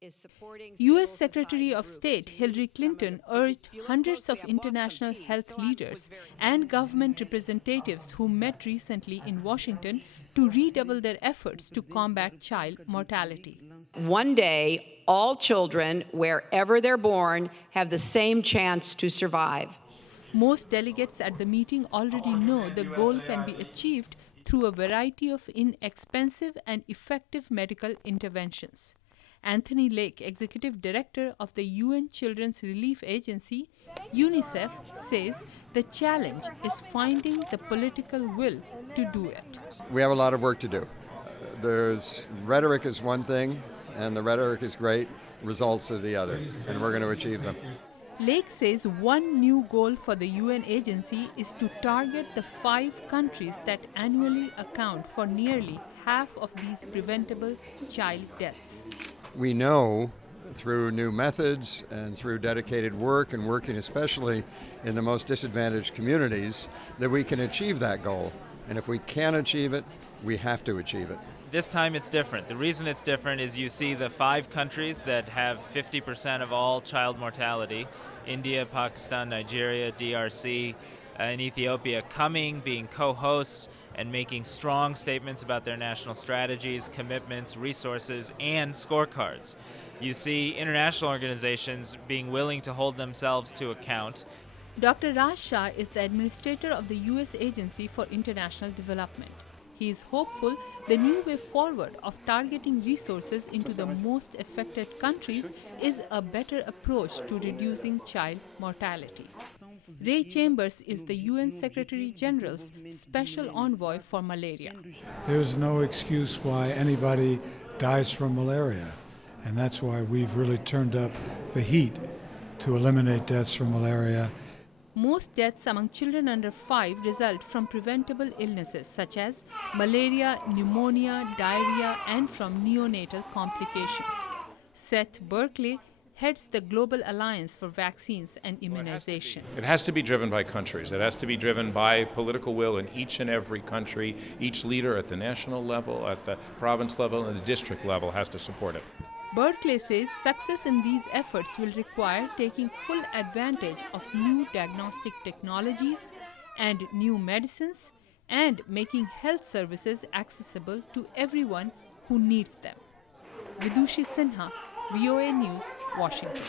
is supporting U.S. civil Secretary society of groups State to Hillary use some of Clinton the urged feeling hundreds of closely. I've lost some international tea, health so I leaders was very and government representatives who met recently in Washington to redouble their efforts to combat child mortality. One day, all children, wherever they're born, have the same chance to survive. Most delegates at the meeting already know the goal can be achieved through a variety of inexpensive and effective medical interventions. Anthony Lake, Executive Director of the UN Children's Relief Agency, UNICEF, says the challenge is finding the political will to do it. We have a lot of work to do. There's rhetoric is one thing, and the rhetoric is great. Results are the other, and we're going to achieve them. Lake says one new goal for the UN agency is to target the 5 countries that annually account for nearly half of these preventable child deaths. We know through new methods and through dedicated work and working especially in the most disadvantaged communities that we can achieve that goal. And if we can achieve it, we have to achieve it. This time it's different. The reason it's different is you see the 5 countries that have 50% of all child mortality, India, Pakistan, Nigeria, DRC, and Ethiopia, coming, being co-hosts, and making strong statements about their national strategies, commitments, resources, and scorecards. You see international organizations being willing to hold themselves to account. Dr. Raj Shah is the administrator of the U.S. Agency for International Development. He is hopeful the new way forward of targeting resources into the most affected countries is a better approach to reducing child mortality. Ray Chambers is the UN Secretary General's Special Envoy for Malaria. There's no excuse why anybody dies from malaria, and that's why we've really turned up the heat to eliminate deaths from malaria. Most deaths among children under 5 result from preventable illnesses such as malaria, pneumonia, diarrhea, and from neonatal complications. Seth Berkley heads the Global Alliance for Vaccines and Immunization. It has to be driven by countries. It has to be driven by political will in each and every country. Each leader at the national level, at the province level, and the district level has to support it. Berkley says success in these efforts will require taking full advantage of new diagnostic technologies and new medicines and making health services accessible to everyone who needs them. Vidushi Sinha, VOA News, Washington.